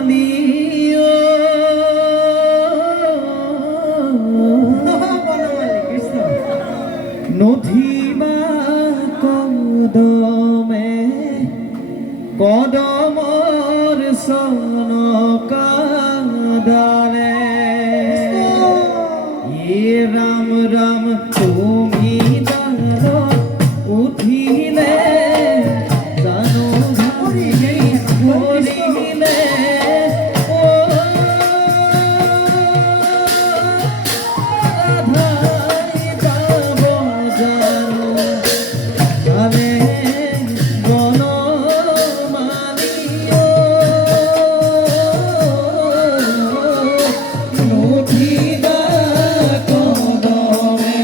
বনমালীও নথিবা কদমে কদমৰ সনকাদালে রাম রাম তুমি জানো উঠিলে জানো ঘাড়ি পড়িলে ও আধাই যাব জানো জানে বনমালীও নথিবা কদমে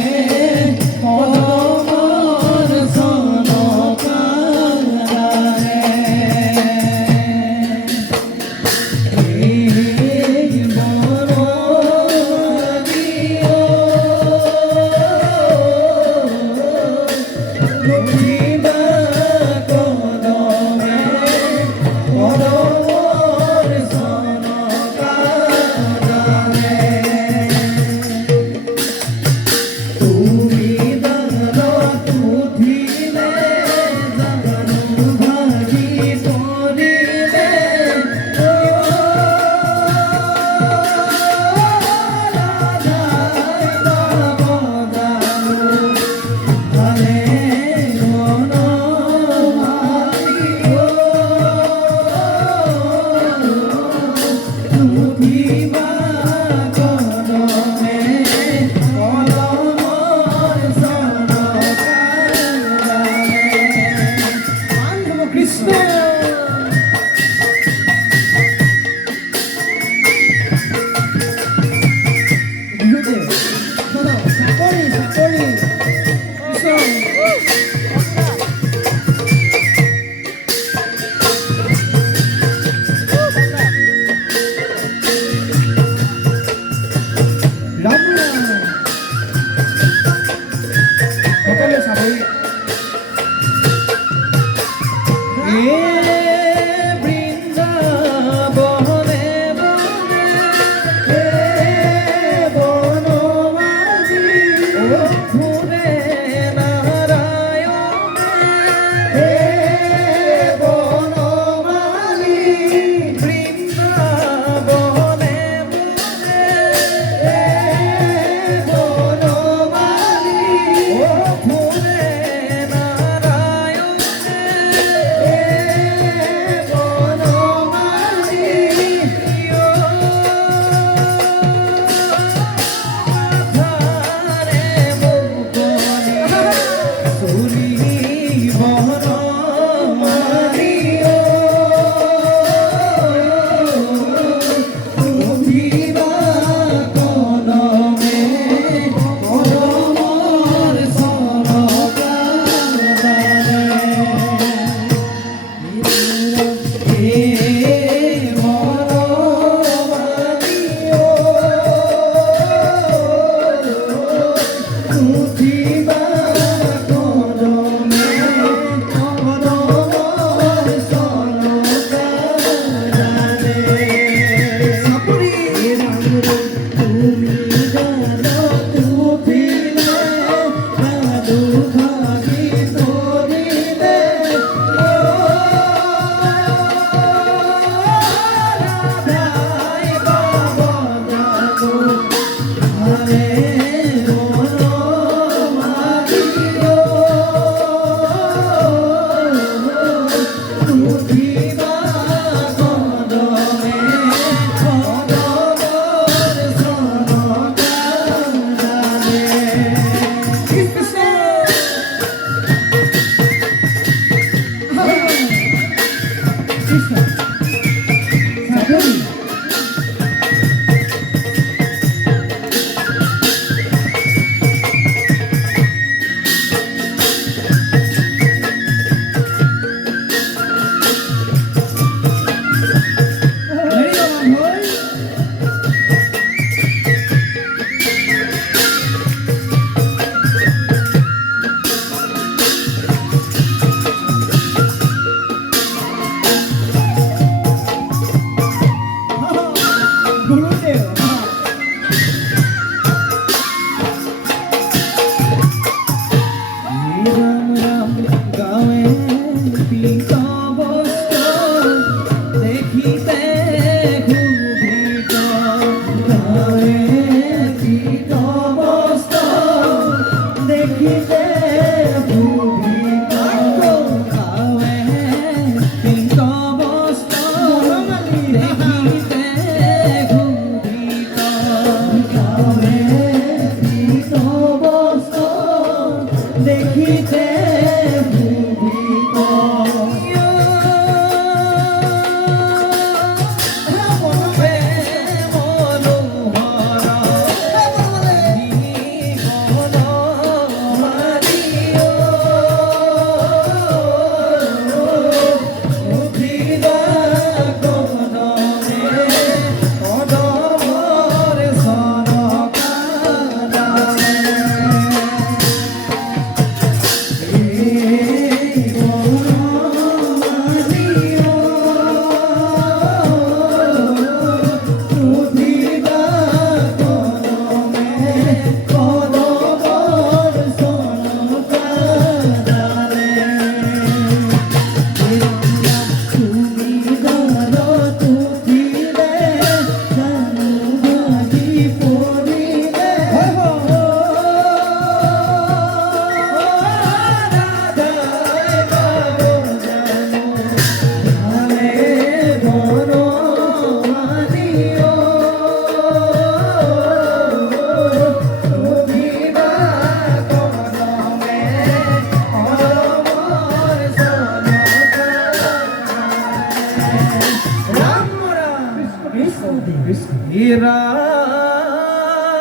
রাম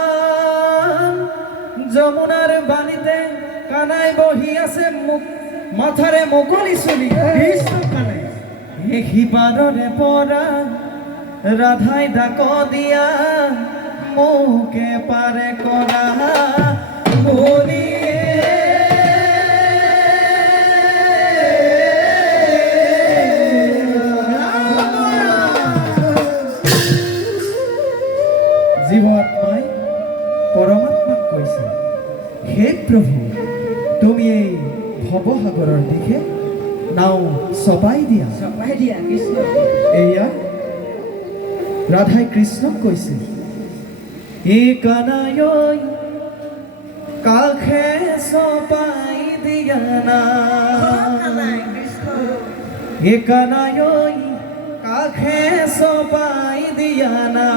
যমুনার বাণীতে কানাই বহি আছে মাথারে মুকলি চুলি কৃষ্ণ কানাই সিপাৰৰে পৰা ৰাধাই ডাক দিয়া মোকে পাৰে কৰা বুলি জীৱাত্মাই পৰমাত্মাক কৈছে, হে প্ৰভু, তুমি এই ভৱসাগৰৰ দিশে নাও চপাই দিয়া কৃষ্ণ। এয়া ৰাধাই কৃষ্ণক কৈছে, এ কানাই কাষে চপাই দিয়া না, এ কানাই কাষে চপাই দিয়া না,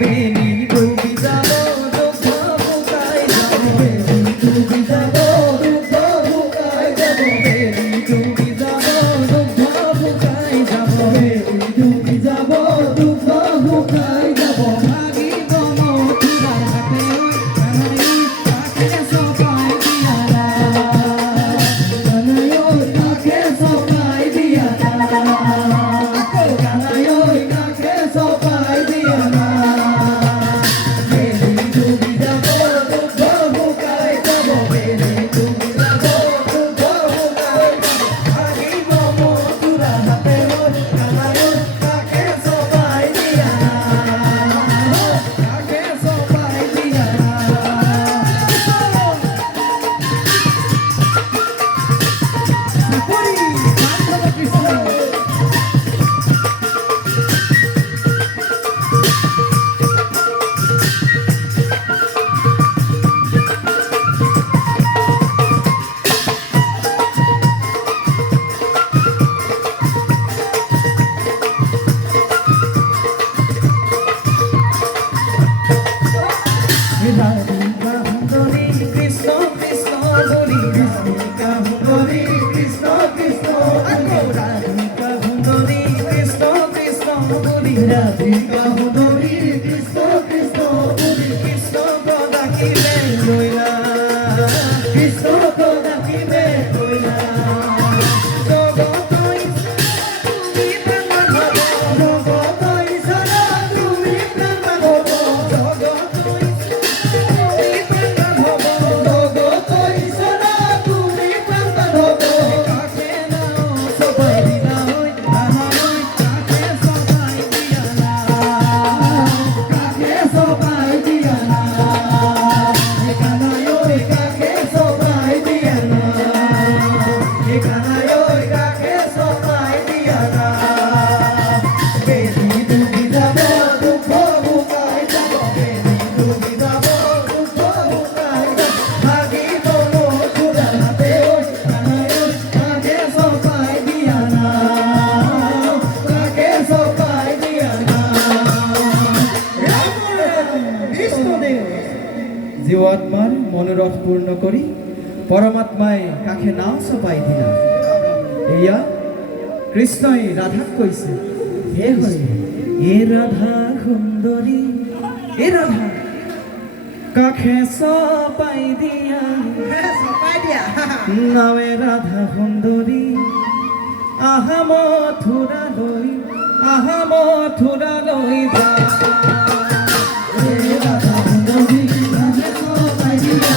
বেলি ডুবি যাব দুখ শুকাই যাব, বেলি ডুবি যাব দুখ শুকাই যাব, বেলি ডুবি যাব দুখ শুকাই যাব, বেলি ডুবি যাব দুখ শুকাই যাব, ভাগিব মথুৰাৰ হাতে কানাই কাষে চপাই দিয়া না, কানাই কাষে চপাই দিয়া না, কানাই কাষে চপাই দিয়া না, বেলি ডুবি যাব দুখ শুকাই যাব, বেলি ডুবি যাব দুখ শুকাই যাব, ভাগিব মথুৰাৰ হাতে কানাই কাষে চপাই দিয়া না, কাষে চপাই দিয়া না। চাপৰি মাধৱ কৃষ্ণ রাধিকা সুন্দরী কৃষ্ণ কৃষ্ণ বলি, রাধিকা সুন্দরী কৃষ্ণ কৃষ্ণ বলি, রাধিকা সুন্দরী কৃষ্ণ কৃষ্ণ বলি, রাধিকা সুন্দরী কৃষ্ণ কৃষ্ণ বলি, কৃষ্ণ ডাকিলে লইলা, কৃষ্ণ ডাকিলে লইলা, জগত তুমি প্রাণ মাধব, জগত ঈশ্বর তুমি প্রাণ মাধব, জগত জীৱাত্মাৰ মনোৰথ পূৰ্ণ কৰি পৰমাত্মাই কাষে নাও চপাই দিলা। এয়া কৃষ্ণই ৰাধাক কৈছে, হে হৰি, এ ৰাধা সুন্দৰী, এ ৰাধা কাষে চপাই দিয়া, নাৱে ৰাধা সুন্দৰী, আহা মথুৰালৈ, আহা মথুৰালৈ যা, হে ৰাধা সুন্দৰী কাষে চপাই দিয়া,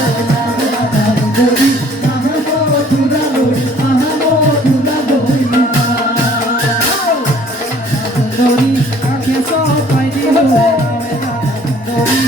ৰাধা সুন্দৰী আহা মথুৰালৈ, আহা মথুৰালৈ যা, সুন্দৰী কাষে চপাই দিলো, ৰাধা সুন্দৰী